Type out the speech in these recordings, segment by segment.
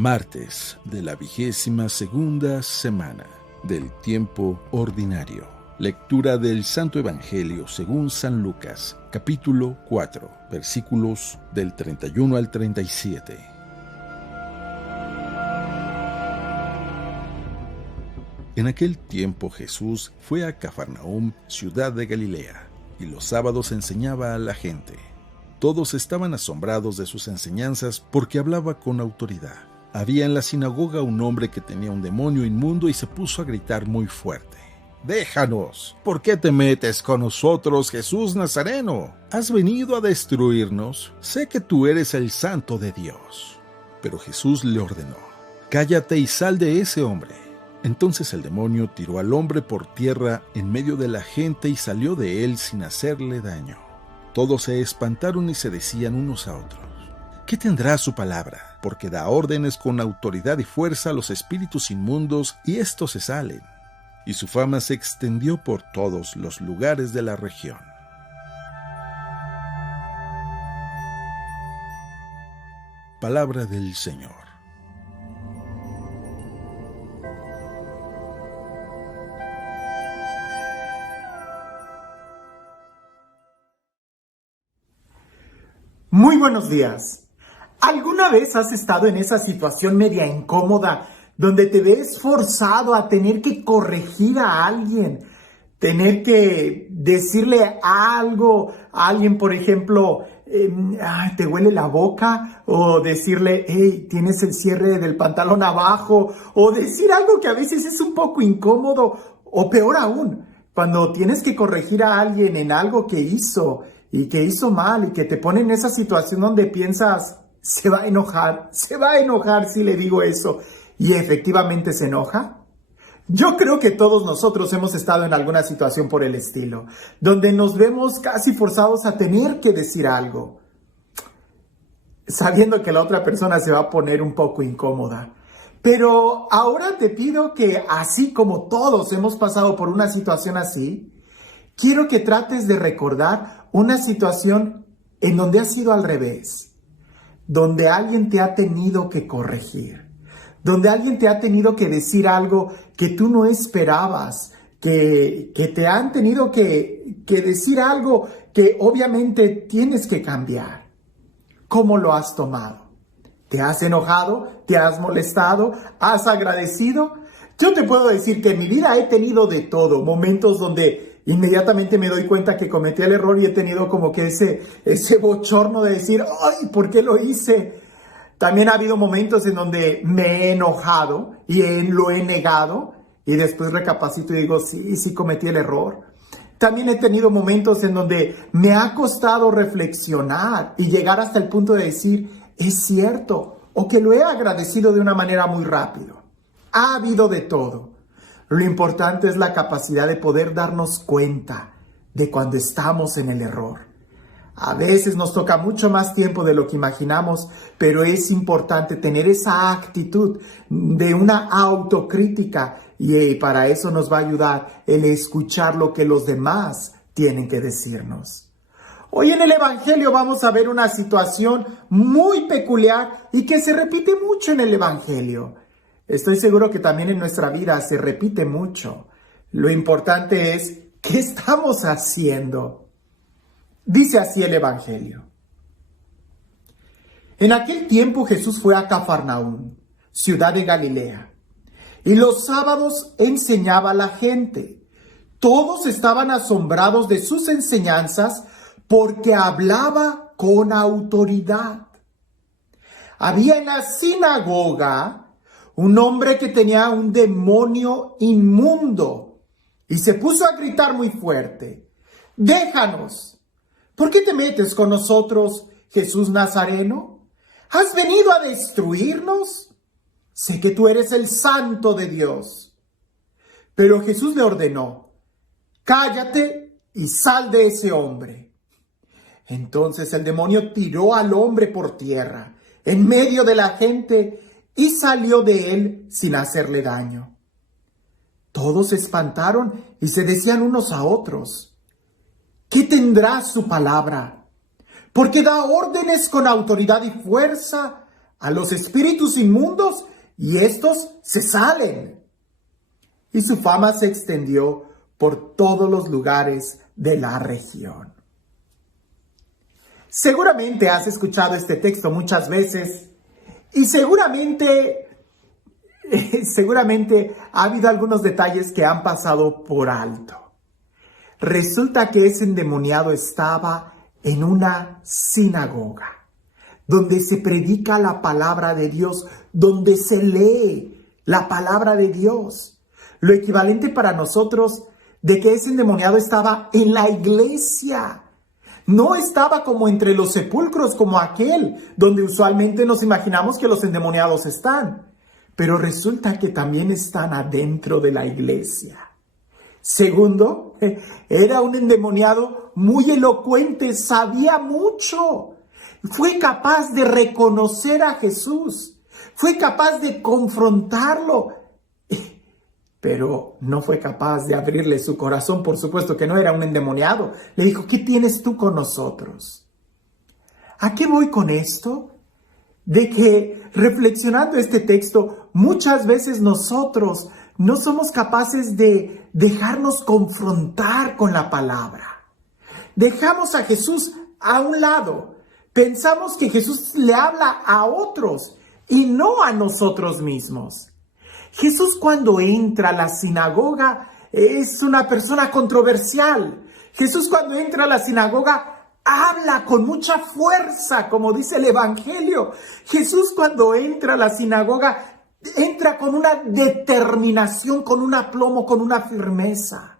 Martes de la 22ª semana del tiempo ordinario. Lectura del Santo Evangelio según San Lucas, capítulo 4, versículos del 31 al 37. En aquel tiempo Jesús fue a Cafarnaúm, ciudad de Galilea, y los sábados enseñaba a la gente. Todos estaban asombrados de sus enseñanzas porque hablaba con autoridad. Había en la sinagoga un hombre que tenía un demonio inmundo y se puso a gritar muy fuerte: «Déjanos, ¿por qué te metes con nosotros, Jesús Nazareno? ¿Has venido a destruirnos? Sé que tú eres el Santo de Dios». Pero Jesús le ordenó: «Cállate y sal de ese hombre». Entonces el demonio tiró al hombre por tierra en medio de la gente y salió de él sin hacerle daño. Todos se espantaron y se decían unos a otros: ¿qué tendrá su palabra? Porque da órdenes con autoridad y fuerza a los espíritus inmundos y estos se salen. Y su fama se extendió por todos los lugares de la región. Palabra del Señor. Muy buenos días. ¿Alguna vez has estado en esa situación media incómoda donde te ves forzado a tener que corregir a alguien, tener que decirle algo a alguien, por ejemplo, te huele la boca, o decirle, hey, tienes el cierre del pantalón abajo, o decir algo que a veces es un poco incómodo, o peor aún, cuando tienes que corregir a alguien en algo que hizo y que hizo mal y que te pone en esa situación donde piensas, se va a enojar si le digo eso, y efectivamente se enoja? Yo creo que todos nosotros hemos estado en alguna situación por el estilo, donde nos vemos casi forzados a tener que decir algo, sabiendo que la otra persona se va a poner un poco incómoda. Pero ahora te pido que, así como todos hemos pasado por una situación así, quiero que trates de recordar una situación en donde ha sido al revés, donde alguien te ha tenido que corregir, donde alguien te ha tenido que decir algo que tú no esperabas, que te han tenido que decir algo que obviamente tienes que cambiar. ¿Cómo lo has tomado? ¿Te has enojado? ¿Te has molestado? ¿Has agradecido? Yo te puedo decir que en mi vida he tenido de todo, momentos donde inmediatamente me doy cuenta que cometí el error y he tenido como que ese bochorno de decir, ¡ay! ¿Por qué lo hice? También ha habido momentos en donde me he enojado y lo he negado y después recapacito y digo, sí cometí el error. También he tenido momentos en donde me ha costado reflexionar y llegar hasta el punto de decir, es cierto, o que lo he agradecido de una manera muy rápido. Ha habido de todo. Lo importante es la capacidad de poder darnos cuenta de cuando estamos en el error. A veces nos toca mucho más tiempo de lo que imaginamos, pero es importante tener esa actitud de una autocrítica y para eso nos va a ayudar el escuchar lo que los demás tienen que decirnos. Hoy en el Evangelio vamos a ver una situación muy peculiar y que se repite mucho en el Evangelio. Estoy seguro que también en nuestra vida se repite mucho. Lo importante es, ¿qué estamos haciendo? Dice así el Evangelio. En aquel tiempo Jesús fue a Cafarnaúm, ciudad de Galilea, y los sábados enseñaba a la gente. Todos estaban asombrados de sus enseñanzas porque hablaba con autoridad. Había en la sinagoga un hombre que tenía un demonio inmundo y se puso a gritar muy fuerte: «Déjanos, ¿por qué te metes con nosotros, Jesús Nazareno? ¿Has venido a destruirnos? Sé que tú eres el Santo de Dios». Pero Jesús le ordenó: «Cállate y sal de ese hombre». Entonces el demonio tiró al hombre por tierra, en medio de la gente, y salió de él sin hacerle daño. Todos se espantaron y se decían unos a otros: ¿qué tendrá su palabra? Porque da órdenes con autoridad y fuerza a los espíritus inmundos y estos se salen. Y su fama se extendió por todos los lugares de la región. Seguramente has escuchado este texto muchas veces y seguramente ha habido algunos detalles que han pasado por alto. Resulta que ese endemoniado estaba en una sinagoga, donde se predica la palabra de Dios, donde se lee la palabra de Dios. Lo equivalente para nosotros de que ese endemoniado estaba en la iglesia. No estaba como entre los sepulcros como aquel, donde usualmente nos imaginamos que los endemoniados están. Pero resulta que también están adentro de la iglesia. Segundo, era un endemoniado muy elocuente, sabía mucho. Fue capaz de reconocer a Jesús. Fue capaz de confrontarlo. Pero no fue capaz de abrirle su corazón. Por supuesto que no era un endemoniado. Le dijo, ¿qué tienes tú con nosotros? ¿A qué voy con esto? De que reflexionando este texto, muchas veces nosotros no somos capaces de dejarnos confrontar con la palabra. Dejamos a Jesús a un lado. Pensamos que Jesús le habla a otros y no a nosotros mismos. Jesús cuando entra a la sinagoga es una persona controversial. Jesús cuando entra a la sinagoga habla con mucha fuerza, como dice el Evangelio. Jesús cuando entra a la sinagoga entra con una determinación, con un aplomo, con una firmeza.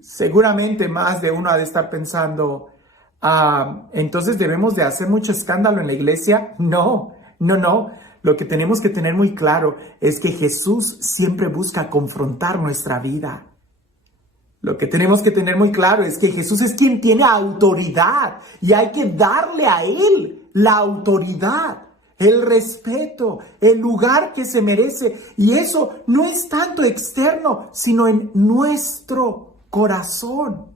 Seguramente más de uno ha de estar pensando, entonces debemos de hacer mucho escándalo en la iglesia. No. Lo que tenemos que tener muy claro es que Jesús siempre busca confrontar nuestra vida. Lo que tenemos que tener muy claro es que Jesús es quien tiene autoridad y hay que darle a Él la autoridad, el respeto, el lugar que se merece. Y eso no es tanto externo, sino en nuestro corazón.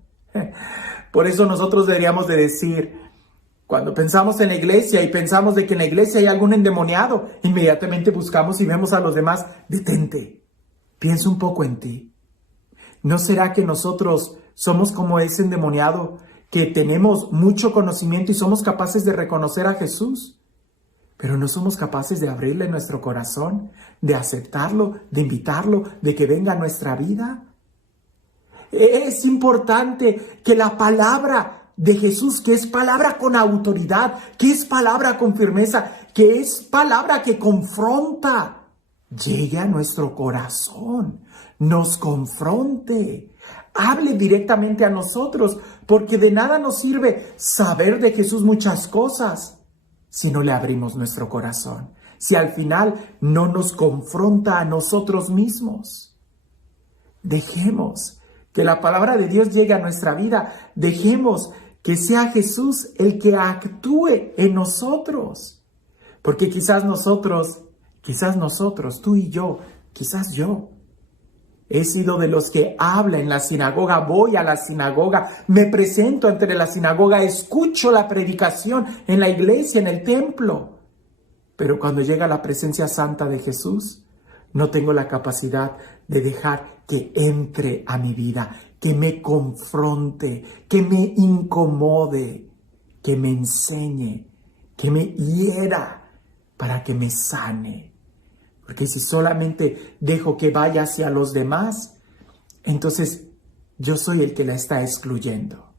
Por eso nosotros deberíamos de decir, cuando pensamos en la iglesia y pensamos de que en la iglesia hay algún endemoniado, inmediatamente buscamos y vemos a los demás. Detente, piensa un poco en ti. ¿No será que nosotros somos como ese endemoniado, que tenemos mucho conocimiento y somos capaces de reconocer a Jesús, pero no somos capaces de abrirle nuestro corazón, de aceptarlo, de invitarlo, de que venga a nuestra vida? Es importante que la palabra de Jesús, que es palabra con autoridad, que es palabra con firmeza, que es palabra que confronta, llegue a nuestro corazón, nos confronte, hable directamente a nosotros, porque de nada nos sirve saber de Jesús muchas cosas si no le abrimos nuestro corazón, si al final no nos confronta a nosotros mismos. Dejemos que la palabra de Dios llegue a nuestra vida, dejemos que sea Jesús el que actúe en nosotros. Porque quizás nosotros, tú y yo, quizás yo, he sido de los que habla en la sinagoga, voy a la sinagoga, me presento ante la sinagoga, escucho la predicación en la iglesia, en el templo. Pero cuando llega la presencia santa de Jesús, no tengo la capacidad de dejar que entre a mi vida, que me confronte, que me incomode, que me enseñe, que me hiera para que me sane. Porque si solamente dejo que vaya hacia los demás, entonces yo soy el que la está excluyendo.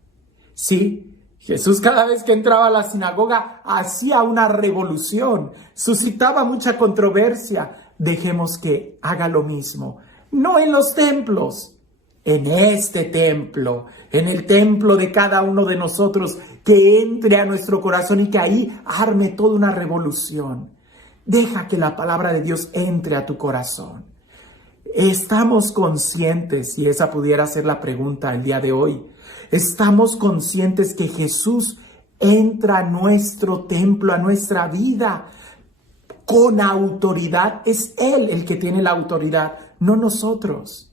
Sí, Jesús cada vez que entraba a la sinagoga hacía una revolución, suscitaba mucha controversia. Dejemos que haga lo mismo, no en los templos, en este templo, en el templo de cada uno de nosotros, que entre a nuestro corazón y que ahí arme toda una revolución. Deja que la palabra de Dios entre a tu corazón. ¿Estamos conscientes, si esa pudiera ser la pregunta el día de hoy, estamos conscientes que Jesús entra a nuestro templo, a nuestra vida, con autoridad? Es Él el que tiene la autoridad, no nosotros.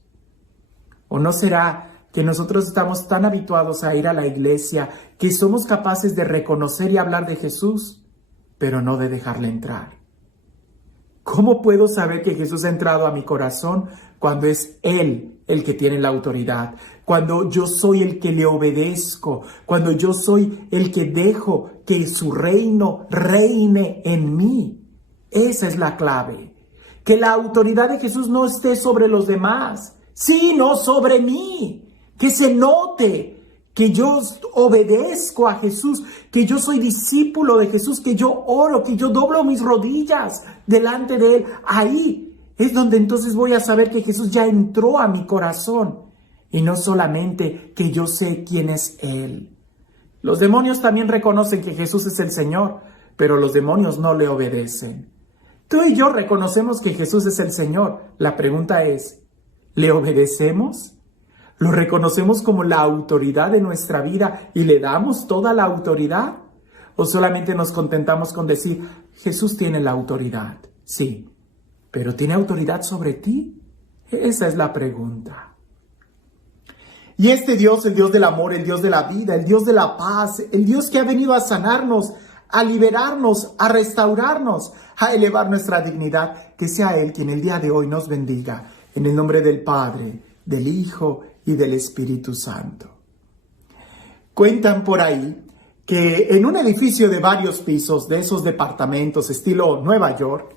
¿O no será que nosotros estamos tan habituados a ir a la iglesia que somos capaces de reconocer y hablar de Jesús, pero no de dejarle entrar. ¿Cómo puedo saber que Jesús ha entrado a mi corazón cuando es Él el que tiene la autoridad? Cuando yo soy el que le obedezco, cuando yo soy el que dejo que su reino reine en mí. Esa es la clave. Que la autoridad de Jesús no esté sobre los demás, sino sobre mí. Que se note que yo obedezco a Jesús, que yo soy discípulo de Jesús, que yo oro, que yo doblo mis rodillas delante de Él. Ahí es donde entonces voy a saber que Jesús ya entró a mi corazón y no solamente que yo sé quién es Él. Los demonios también reconocen que Jesús es el Señor, pero los demonios no le obedecen. Tú y yo reconocemos que Jesús es el Señor. La pregunta es, ¿le obedecemos? ¿Lo reconocemos como la autoridad de nuestra vida y le damos toda la autoridad? ¿O solamente nos contentamos con decir, Jesús tiene la autoridad? Sí, pero ¿tiene autoridad sobre ti? Esa es la pregunta. Y este Dios, el Dios del amor, el Dios de la vida, el Dios de la paz, el Dios que ha venido a sanarnos, a liberarnos, a restaurarnos, a elevar nuestra dignidad, que sea Él quien el día de hoy nos bendiga. En el nombre del Padre, del Hijo y del Espíritu Santo. Cuentan por ahí que en un edificio de varios pisos, de esos departamentos estilo Nueva York,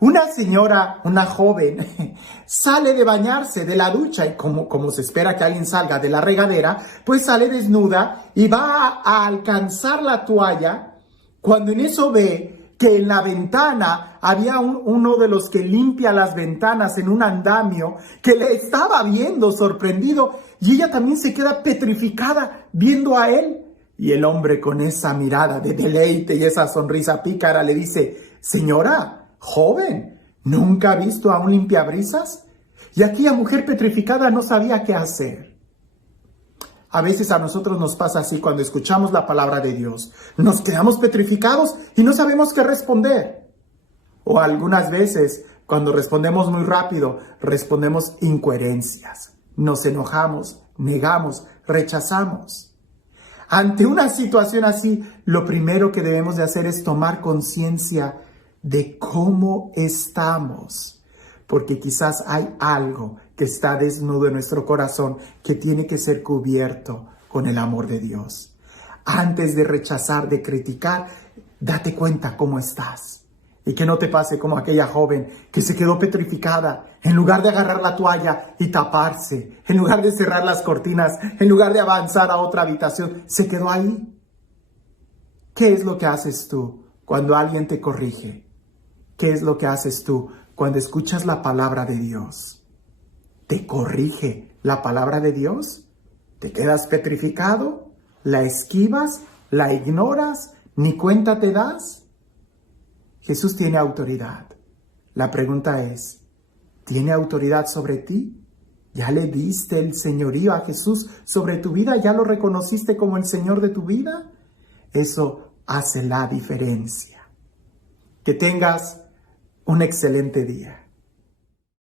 una señora, una joven, sale de bañarse de la ducha y como se espera que alguien salga de la regadera, pues sale desnuda y va a alcanzar la toalla cuando en eso ve que en la ventana había uno de los que limpia las ventanas en un andamio que le estaba viendo sorprendido y ella también se queda petrificada viendo a él. Y el hombre con esa mirada de deleite y esa sonrisa pícara le dice, señora, joven, ¿nunca ha visto a un limpiabrisas? Y aquella mujer petrificada no sabía qué hacer. A veces a nosotros nos pasa así cuando escuchamos la palabra de Dios. Nos quedamos petrificados y no sabemos qué responder. O algunas veces, cuando respondemos muy rápido, respondemos incoherencias. Nos enojamos, negamos, rechazamos. Ante una situación así, lo primero que debemos de hacer es tomar conciencia de cómo estamos. Porque quizás hay algo que está desnudo en nuestro corazón que tiene que ser cubierto con el amor de Dios. Antes de rechazar, de criticar, date cuenta cómo estás. Y que no te pase como aquella joven que se quedó petrificada. En lugar de agarrar la toalla y taparse, en lugar de cerrar las cortinas, en lugar de avanzar a otra habitación, se quedó ahí. ¿Qué es lo que haces tú cuando alguien te corrige? ¿Qué es lo que haces tú cuando escuchas la palabra de Dios? ¿Te corrige la palabra de Dios? ¿Te quedas petrificado? ¿La esquivas? ¿La ignoras? ¿Ni cuenta te das? Jesús tiene autoridad. La pregunta es, ¿tiene autoridad sobre ti? ¿Ya le diste el señorío a Jesús sobre tu vida? ¿Ya lo reconociste como el Señor de tu vida? Eso hace la diferencia. Que tengas un excelente día.